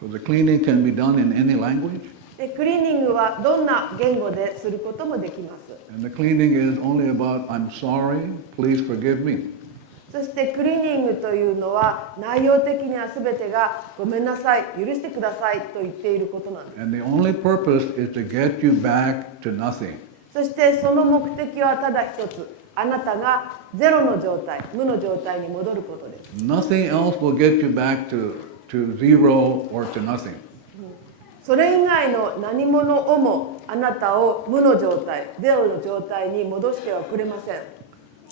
So the cleaning can be done in any language. でクリーニングはどんな言語ですることもできます。 And the cleaning is only about, I'm sorry, please forgive me. そしてクリーニングというのは内容的には全てがごめんなさい、許してくださいと言っていることなんです。 And the only purpose is to get you back to nothing. そしてその目的はただ一つ、あなたがゼロの状態、無の状態に戻ることです。 Nothing else will get you back to zero or to nothing. それ以外の何者をもあなたを無の状態、ゼロの状態に戻してはくれません。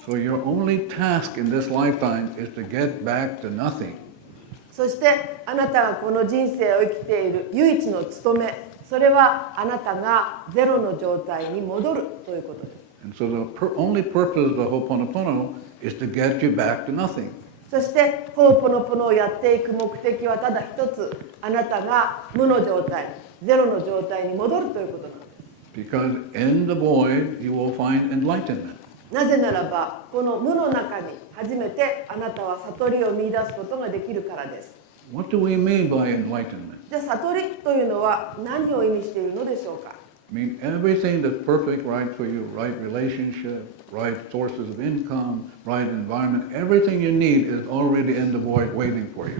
So your only task in this lifetime is to get back to nothing. そしてあなたがこの人生を生きている唯一の務め、それはあなたがゼロの状態に戻るということです。 And so the only purpose of the hooponopono is to get you back to nothing. そしてホーポノポノをやっていく目的はただ一つ、あなたが無の状態、ゼロの状態に戻るということなんです。 Because in the void you will find enlightenment. なぜならばこの無の中に初めてあなたは悟りを見出すことができるからです。 What do we mean by enlightenment? じゃあ悟りというのは何を意味しているのでしょうか。 I mean, everything that's perfect, right for you, right relationship, right sources of income, right environment, everything you need is already in the void waiting for you.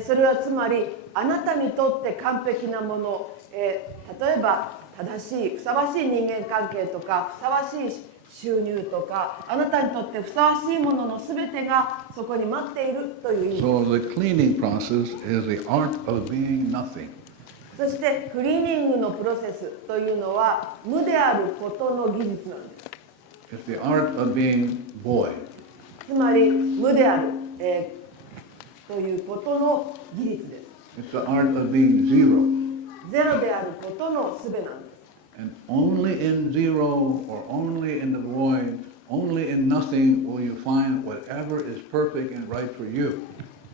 それはつまりあなたにとって完璧なもの、例えば正しいふさわしい人間関係とかふさわしい収入とかあなたにとってふさわしいもののすべてがそこに待っているという意味です。 So the cleaning process is the art of being nothing. そしてクリーニングのプロセスというのは無であることの技術なんです。 It's the art of being void. つまり無である、ということの技術です。 It's the art of being zero. ゼロであることの術なんです。 And only in zero or only in the void, only in nothing will you find whatever is perfect and right for you.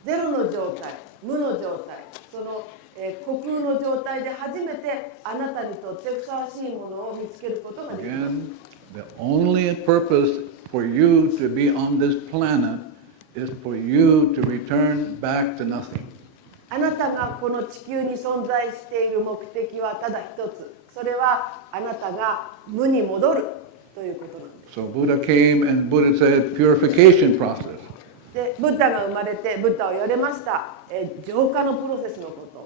ゼロの状態、無の状態、その、虚空の状態で初めてあなたにとってふさわしいものを見つけることができます。 Again, the only purpose for you to be on this planet is for you to return back to nothing. あなたがこの地球に存在している目的はただ一つ。それはあなたが無に戻るということなんです。 So Buddha came and Buddha said purification process. で、ブッダが生まれてブッダは言われました、浄化のプロセスのこと。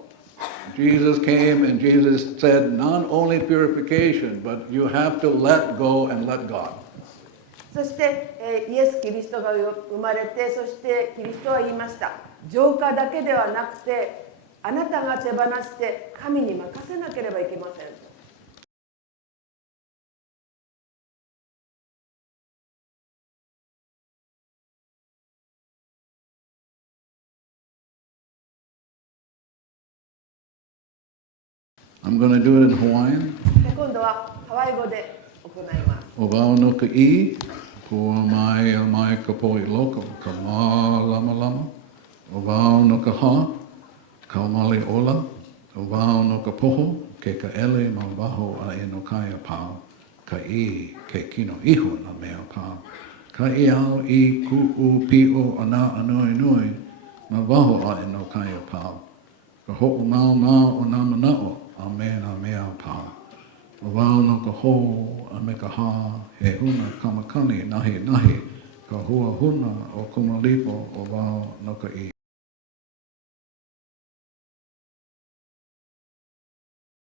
Jesus came and Jesus said not only purification, but you have to let go and let God. そして、イエス・キリストが生まれて、そしてキリストは言いました。浄化だけではなくて、あなたが手放して神に任せなければいけません。I'm going to do it in Hawaiian. で今度はハワイ語で行います。 Ovao no ka I, kua mai a mai ka poi loko, ka mā lama lama. Ovao no ka ha, ka mali ola. Ovao no ka poho, ke ka ele ma waho a e no kaya pao. Ka I, ke kino iho na mea pao. Ka I ao I ku u pi o ana anoi nui, ma waho a e no kaya pao. Ka ho'o mau mau o nama nao, a mea na mea pao. Ovao no ka ho, a me ka ha, he huna kamakani nahi nahi, ka hua huna o kumalipo o wao no ka I.